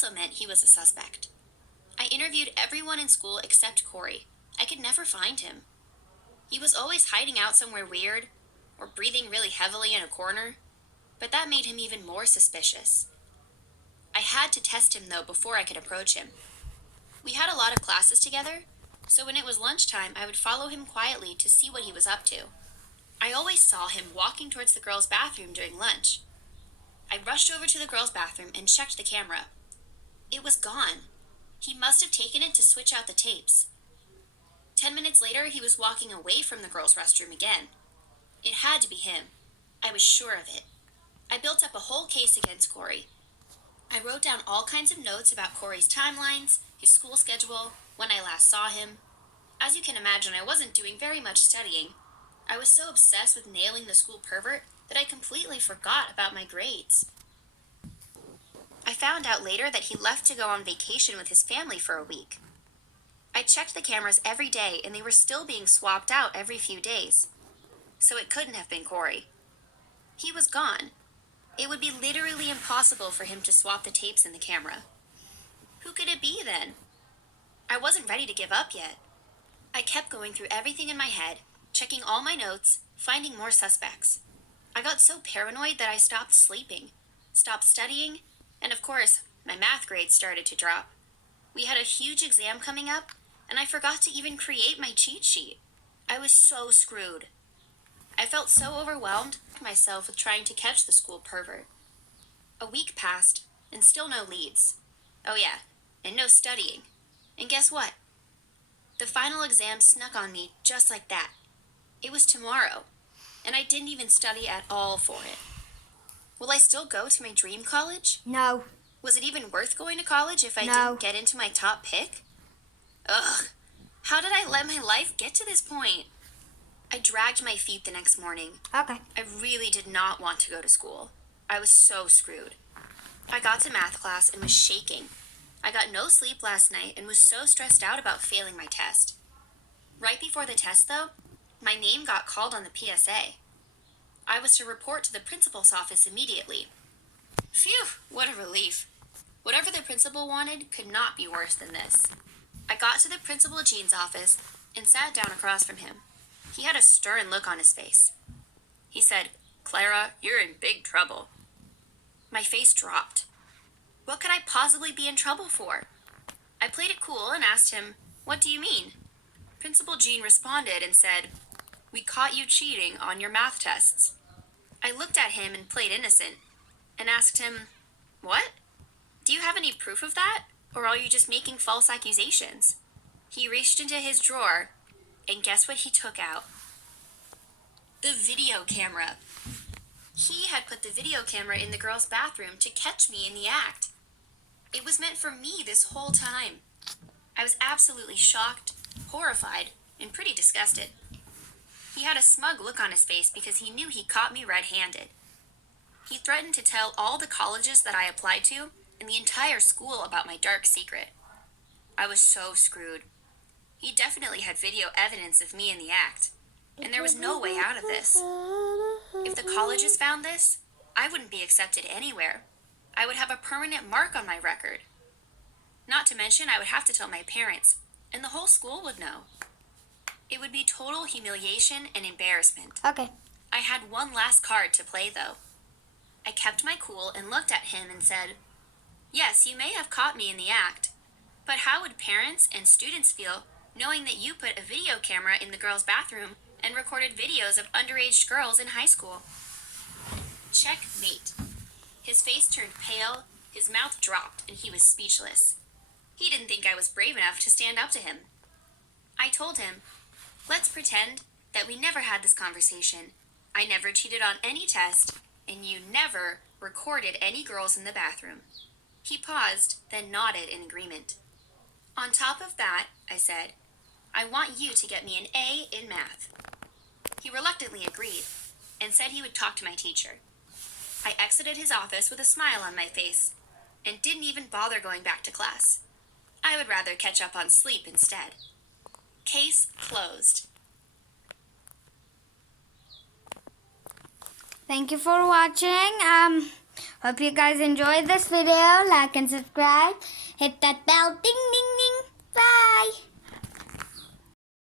also meant he was a suspect. I interviewed everyone in school except Corey. I could never find him. He was always hiding out somewhere weird, or breathing really heavily in a corner, but that made him even more suspicious. I had to test him, though, before I could approach him. We had a lot of classes together, so when it was lunchtime, I would follow him quietly to see what he was up to. I always saw him walking towards the girls' bathroom during lunch. I rushed over to the girls' bathroom and checked the camera. It was gone. He must have taken it to switch out the tapes. 10 minutes later, he was walking away from the girls' restroom again. It had to be him. I was sure of it. I built up a whole case against Corey. I wrote down all kinds of notes about Corey's timelines, his school schedule, when I last saw him. As you can imagine, I wasn't doing very much studying. I was so obsessed with nailing the school pervert that I completely forgot about my grades. I found out later that he left to go on vacation with his family for a week. I checked the cameras every day and they were still being swapped out every few days. So it couldn't have been Corey. He was gone. It would be literally impossible for him to swap the tapes in the camera. Who could it be then? I wasn't ready to give up yet. I kept going through everything in my head, checking all my notes, finding more suspects. I got so paranoid that I stopped sleeping, stopped studying, and of course, my math grades started to drop. We had a huge exam coming up, and I forgot to even create my cheat sheet. I was so screwed. I felt so overwhelmed myself with trying to catch the school pervert. A week passed, and still no leads. Oh yeah, and no studying. And guess what? The final exam snuck on me just like that. It was tomorrow, and I didn't even study at all for it. Will I still go to my dream college? No. Was it even worth going to college if I No. didn't get into my top pick? Ugh, how did I let my life get to this point? I dragged my feet the next morning. Okay. I really did not want to go to school. I was so screwed. I got to math class and was shaking. I got no sleep last night and was so stressed out about failing my test. Right before the test, though, my name got called on the PSA. I was to report to the principal's office immediately. Phew, what a relief. Whatever the principal wanted could not be worse than this. I got to the Principal Jean's office and sat down across from him. He had a stern look on his face. He said, "Clara, you're in big trouble." My face dropped. What could I possibly be in trouble for? I played it cool and asked him, "What do you mean?" Principal Jean responded and said, "We caught you cheating on your math tests." I looked at him and played innocent and asked him, "What? Do you have any proof of that? Or are you just making false accusations?" He reached into his drawer, and guess what he took out? The video camera. He had put the video camera in the girls' bathroom to catch me in the act. It was meant for me this whole time. I was absolutely shocked, horrified, and pretty disgusted. He had a smug look on his face because he knew he caught me red-handed. He threatened to tell all the colleges that I applied to and the entire school about my dark secret. I was so screwed. He definitely had video evidence of me in the act, and there was no way out of this. If the colleges found this, I wouldn't be accepted anywhere. I would have a permanent mark on my record. Not to mention, I would have to tell my parents, and the whole school would know. It would be total humiliation and embarrassment. Okay. I had one last card to play, though. I kept my cool and looked at him and said, "Yes, you may have caught me in the act, but how would parents and students feel knowing that you put a video camera in the girls' bathroom and recorded videos of underage girls in high school?" Checkmate. His face turned pale, his mouth dropped, and he was speechless. He didn't think I was brave enough to stand up to him. I told him, "Let's pretend that we never had this conversation. I never cheated on any test, and you never recorded any girls in the bathroom." He paused, then nodded in agreement. "On top of that," I said, "I want you to get me an A in math." He reluctantly agreed, and said he would talk to my teacher. I exited his office with a smile on my face, and didn't even bother going back to class. I would rather catch up on sleep instead. Case closed. Thank you for watching. Hope you guys enjoyed this video. Like and subscribe. Hit that bell. Ding, ding.